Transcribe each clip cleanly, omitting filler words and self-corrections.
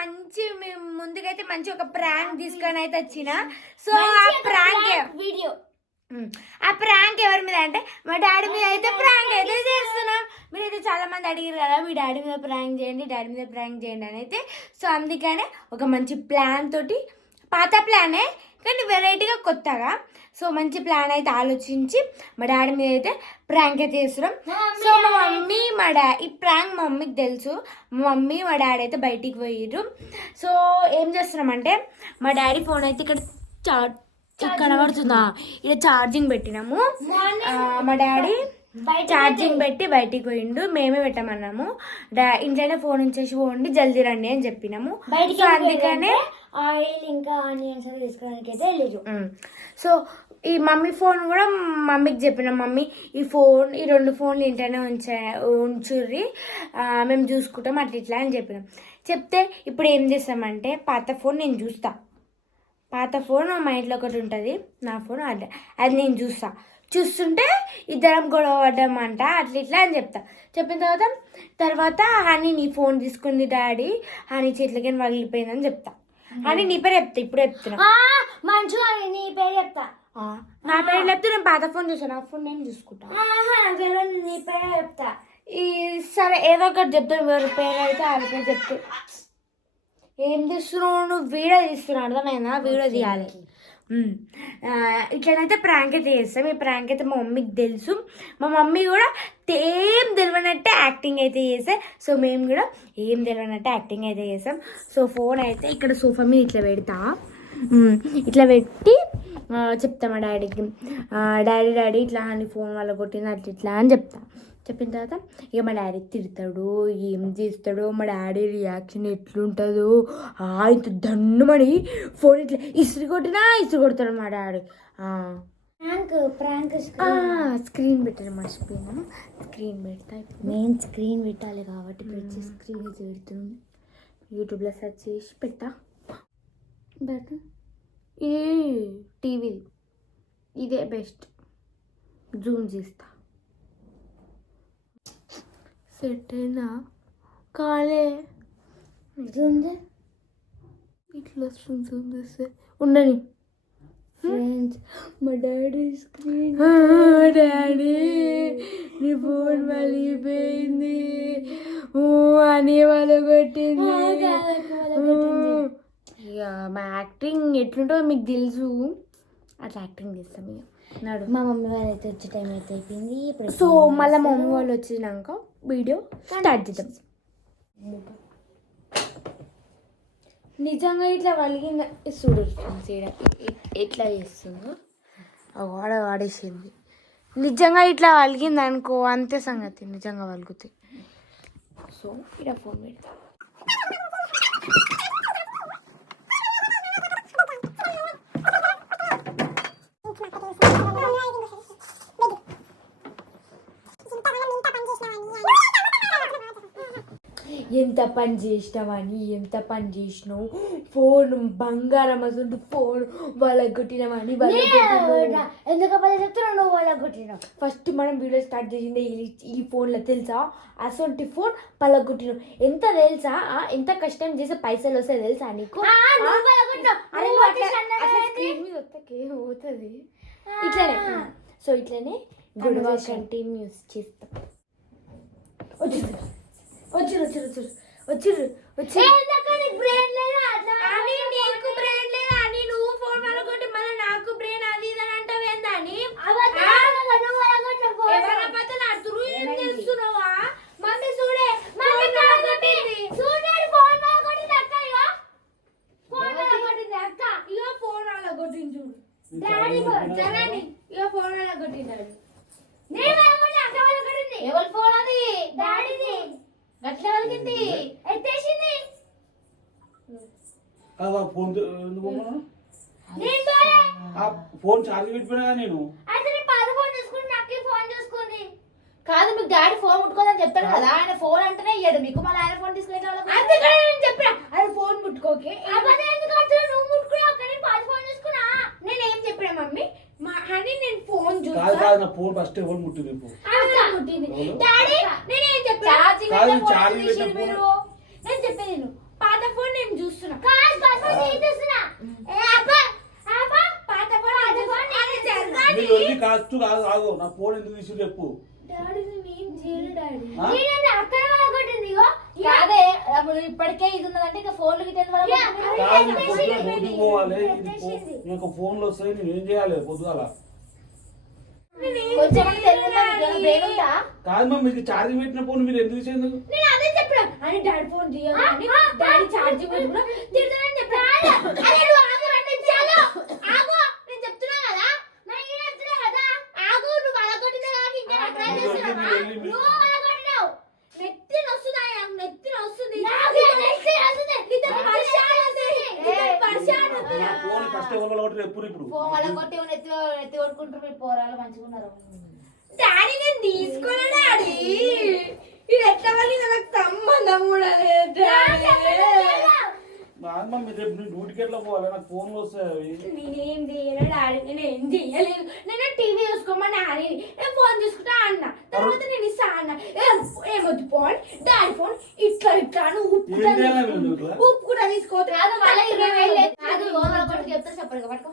మంచి ముందుకైతే మంచి ఒక ప్రాంక్ తీసుకొని అయితే వచ్చిన. సో ఆ ప్రాంక్ వీడియో ఎవరి మీద అంటే మా డాడీ మీద అయితే ప్రాంక్ అయితే చేస్తున్నాం. మీరైతే చాలా మంది అడిగారు కదా మీ డాడీ మీద ప్రాంక్ చేయండి అని అయితే. సో అందుకనే ఒక మంచి ప్లాన్ తోటి, పాత ప్లానే కానీ వెరైటీగా కొత్తగా, సో మంచి ప్లాన్ అయితే ఆలోచించి మా డాడీ మీద అయితే ప్రాంక్ అయితే చేస్తున్నాం. సో మా మమ్మీ ఈ ప్రాంక్ మా మమ్మీకి తెలుసు. మా మమ్మీ మా డాడీ అయితే బయటికి పోయిర్రు. సో ఏం చేస్తున్నామంటే మా డాడీ ఫోన్ అయితే ఇక్కడ కనబడుతుందా, ఇక్కడ ఛార్జింగ్ పెట్టినాము. మా డాడీ ఛార్జింగ్ పెట్టి బయటికి పోయిండు, మేమే పెట్టమన్నాము. ఇంట్లోనే ఫోన్ ఉంచేసి పోండి జల్దీ రండి అని చెప్పినాము. సో అందుకనే ఆయిల్ ఇంకా ఆనియన్స్ తీసుకోవడానికి అయితే వెళ్ళారు. సో ఈ మమ్మీ ఫోన్ కూడా మమ్మీకి చెప్పినాం, మమ్మీ ఈ 2 ఫోన్లు ఇంట్లోనే ఉంచుర్రి, మేము చూసుకుంటాం అట్లా ఇట్లా అని చెప్పినాం. చెప్తే ఇప్పుడు ఏం చేస్తామంటే పాత ఫోన్ నేను చూస్తా, పాత ఫోన్ మా ఇంట్లో ఒకటి ఉంటుంది, నా ఫోన్ అది నేను చూస్తుంటే ఇద్దరం గొడవ పడ్డామంట అట్లా ఇట్లా అని చెప్పిన తర్వాత హనీ నీ ఫోన్ తీసుకుంది డాడీ, హనీ చేతిలోకి వగిలిపోయిందని చెప్తా. హనీ నీ పేరు చెప్తా, ఇప్పుడు చెప్తున్నా మంచిగా నీ పేరు చెప్తా. నా పేరు చెప్తే నేను పాత ఫోన్ చూసాను, నా ఫోన్ నేను చూసుకుంటా. నీ పేరు చెప్తా. సరే ఏదో ఒకటి చెప్తాను, ఎవరి పేరు అయితే వాళ్ళ పేరు చెప్తే. ఏం చేస్తున్నావు నువ్వు? వీడియో తీస్తున్నావు, అర్థమైందా? వీడియో తీయాలి. ఇట్లనైతే ప్రాంక్ అయితే చేస్తాం. ఈ ప్రాంక్ అయితే మా మమ్మీకి తెలుసు. మా మమ్మీ కూడా ఏం తెలియనట్టే యాక్టింగ్ అయితే చేస్తాం. సో మేము కూడా ఏం తెలియనట్టే యాక్టింగ్ అయితే చేస్తాం. సో ఫోన్ అయితే ఇక్కడ సోఫా మీద ఇట్లా పెడతా, ఇట్లా పెట్టి చెప్తా మా డాడీకి, డాడీ ఇట్లా అని ఫోన్ వల్ల కొట్టింది అట్లా ఇట్లా అని చెప్పిన తర్వాత ఇక మా డాడీ తిడతాడు, ఏం చేస్తాడో, మా డాడీ రియాక్షన్ ఎట్లుంటుందో. ఇంత దన్నుమని ఫోన్ ఇట్లా ఇస్త్రీ కొడతాడు మా డాడీ. ప్రాంక్ స్క్రీన్ పెట్టాను, మర్చిపోయినా. స్క్రీన్ పెడతా, మెయిన్ స్క్రీన్ పెట్టాలి కాబట్టి వచ్చి స్క్రీన్ పెడుతుంది. యూట్యూబ్లో సెర్చ్ చేసి పెట్టా. ఈ టీవీ ఇదే బెస్ట్, జూమ్ చేస్తా. సెట్ అయినా కాలే, ఇట్లా వస్తుంది జూమ్ చేస్తే. ఉండని ఫ్రెండ్స్, మా డాడీ స్క్రీన్, డాడీ నీ ఫోన్ వలిగిపోయింది అని వాళ్ళు కొట్టింది. ఇక మా యాక్టింగ్ ఎట్లుంటుందో మీకు తెలుసు, అట్లా యాక్టింగ్ చేస్తాం. ఇక నాడు మా మమ్మీ వాళ్ళు అయితే వచ్చే టైం అయితే అయిపోయింది ఇప్పుడు. సో మళ్ళీ మా మమ్మీ వాళ్ళు వచ్చినాక వీడియో స్టార్ట్ చేద్దాం. నిజంగా ఇట్లా వలిగింది చూడు, ఎట్లా చేస్తుందో వాడేసింది. నిజంగా ఇట్లా వలిగింది అనుకో అంతే సంగతి, నిజంగా వలుగుతాయి. సో ఇలా ఫోన్ పెడతా. ఎంత పని చేసినావు, ఫోన్ బంగారం అసలు ఫోన్ వాళ్ళకి కొట్టినామని. ఎందుకు చెప్తున్నావు నువ్వు వాళ్ళకి కొట్టినావు? ఫస్ట్ మనం వీడియో స్టార్ట్ చేసిందే ఈ ఫోన్లో తెలుసా, అసొంటి ఫోన్ పలగొట్టినాం. ఎంత తెలుసా, ఎంత కష్టం చేసే పైసలు వస్తాయి తెలుసా నీకు? స్క్రీన్ మీద పోతుంది ఇట్లనే. సో ఇట్లనే గొడవ కంటిన్యూస్ చేస్తాం. వచ్చిర్రు బ్రెయిన్ లేదా అని, నీకు బ్రెయిన్ లేదా అని, నువ్వు ఫోన్ పలగొట్టి మళ్ళీ నాకు బ్రెయిన్ అది ఇది అని అంటావు ఏందని? ఏం చేస్తున్నావా? మమ్మీ చూడే ఫోన్ పలగొట్టింది అక్క, ఇక ఫోన్ పలగొట్టింది చూడు డాడీ. ఇక ఫోన్ పలగొట్టినాడు. ఎవరి ఫోన్ అది? డాడీది. గట్ల కలిగింది, ఎత్తేసింది. ఫోన్ ఛార్జ్ పెట్టిపోయినా నేను. కాదు మీకు డాడీ ఫోన్ ముట్టుకోదని చెప్తాడు కదా, ఆయన ఫోన్ అంటేనే ఇయ్యడు మీకు, మళ్ళీ ఆయన ఫోన్ తీసుకునే చెప్పినా ఆయన ఫోన్ ముట్టుకోకే. నేనేం చెప్పినా మమ్మీ అని, నేను ఫోన్ చూస్తాను. ఫోన్ ఫస్ట్ ఎవరు ముట్టింది? డాడీ నేనేం చెప్పినా, నేను చెప్పేది పాత ఫోన్ నేను చూస్తున్నా పాత మీరు వెళ్ళి కాస్ట్ కాదు ఆగు నా ఫోన్ ఎందుకు తీసి చెప్పు అదే అప్పుడు ఇప్పటికే ఇది ఉన్నదంటే ఇంకా ఫోన్లు కాదు పొద్దున డ్యూటీకి పోవాలి నీకు ఫోన్లు వస్తాయి నేను ఏం చేయాలి పొద్దుగాల కొంచెం కాదు మా మీకు ఛార్జింగ్ పెట్టిన ఫోన్ మీరు ఎందుకు తీసేందుకు నేను అదే చెప్పిన అని డాడీ ఫోన్ తీయగానే డాడీ ఛార్జింగ్ పెట్టుకున్నా తిడతానని చెప్పిన అరే నువ్వు ఆగు అంటే చాలు ఆగు నేను చెప్తున్నా కదా ఆగు నువ్వు అలగొట్టినా కానీ ఇంకా అట్లా చేస్తున్నావా నువ్వు అలగొట్టినావు నెత్తిన వస్తుందా నెత్తిన వస్తుంది ఫోన్ ఫస్ట్ ఎవరు కొట్టి ఎప్పుడు ఇప్పుడు ఫోన్ వల్ల కొట్టి ఎత్తి కొట్టుకుంటారు మీ పోరాలు మంచిగా ఉన్నారు డాడీ నేను తీసుకోలే డాడీ ఇది ఎట్లా వల్ల నాకు సంబంధం కూడా లేదు మా అమ్మ మీరు రేపు నేను డ్యూటీకి ఎట్లా పోవాలి నాకు ఫోన్లు వస్తాయి అవి నేనేం చేయను డాడీ నేనేం చేయలేదు నేను టీవీ చూసుకోమని డాడీ నేను ఫోన్ చూసుకుంటా అన్న తర్వాత నేను ఇస్తా అన్న ఏమొద్దు ఫోన్ డాడీ ఫోన్ ఇట్లా ఇట్లా అని ఉప్పు కూడా తీసుకోవద్దు కాదు మళ్ళీ 20,000 కాదు ఓనర్ కొట్టుకు చెప్తా చెప్పరు పట్టుకో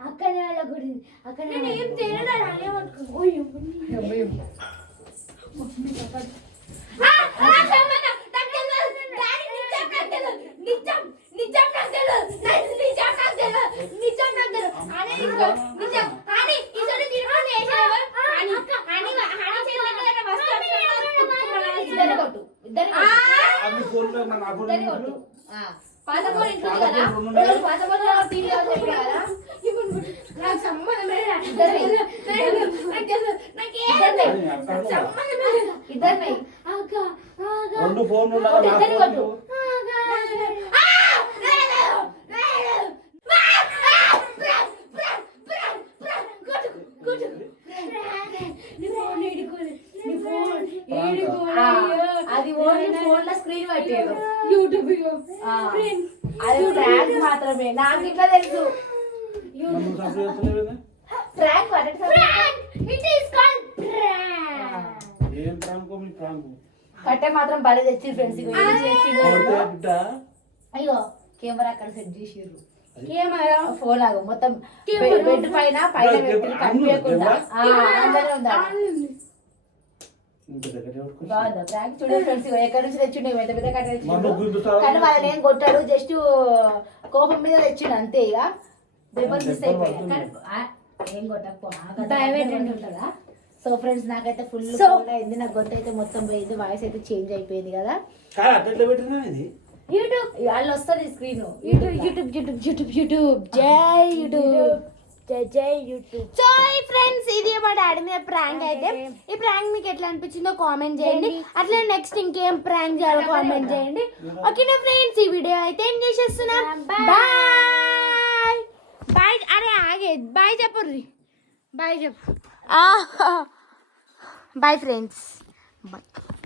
అక్కనే వాళ్ళ గుడి అక్కనే ఏం తెలియదు పాత ఫోన్ ఇంట్లో కదా పాత ఫోన్ టీవీ కదా నాకు సంబంధం ఇద్దరిని రెండు ఫోన్లు అది ఓన్లీ ఫోన్ లో స్క్రీన్ పెట్టాడు యూట్యూబ్ అది ప్రాంక్ మాత్రమే నాకు ఇట్లా తెలుసు ప్రాంక్ ఏం ప్రాంకో మీ ప్రాంకు కట్టే మాత్రం బలి తెచ్చి ఫ్రెండ్స్ అయ్యో కెమెరా అక్కడ సెట్ చేసిర్రు ఫోన్ ఆగు మొత్తం బెడ్ పైన పెట్టి కనిపించకుండా అందరూ ఉండాలి బాగుందా ప్రాంక్ చూడండి ఫ్రెండ్స్ ఎక్కడి నుంచి తెచ్చిండే పెద్ద పెద్ద కట్ట తెచ్చిండు కానీ వాళ్ళని ఏం కొట్టాడు జస్ట్ కోపం మీద తెచ్చిండు అంతే ఇక పేపర్ మిస్ అయిపోయాయి కానీ ఏం కొట్టకపో సో ఫ్రెండ్స్ నాకైతే ఫుల్ అయింది నా గొంతు అయితే మొత్తం పోయింది వాయిస్ అయితే చేంజ్ అయిపోయింది కదా యూట్యూబ్ వాళ్ళు వస్తుంది స్క్రీన్ యూట్యూబ్ జై యూట్యూబ్ జై యూట్యూబ్ సో ఫ్రెండ్స్ ఇది మా డాడీ మీద ప్రాంక్ అయితే ఈ ప్రాంక్ మీకు ఎట్లా అనిపించిందో కామెంట్ చేయండి అట్లా నెక్స్ట్ ఇంకేం ప్రాంక్ చేయాలో కామెంట్ చేయండి ఓకేనా ఫ్రెండ్స్ ఈ వీడియో అయితే ఏం చేసేస్తున్నాం బాయ్ బాయ్ అరే ఆగే బాయ్ చెప్పుర్రి బాయ్ చెప్పు బాయ్ ఫ్రెండ్స్ బాయ్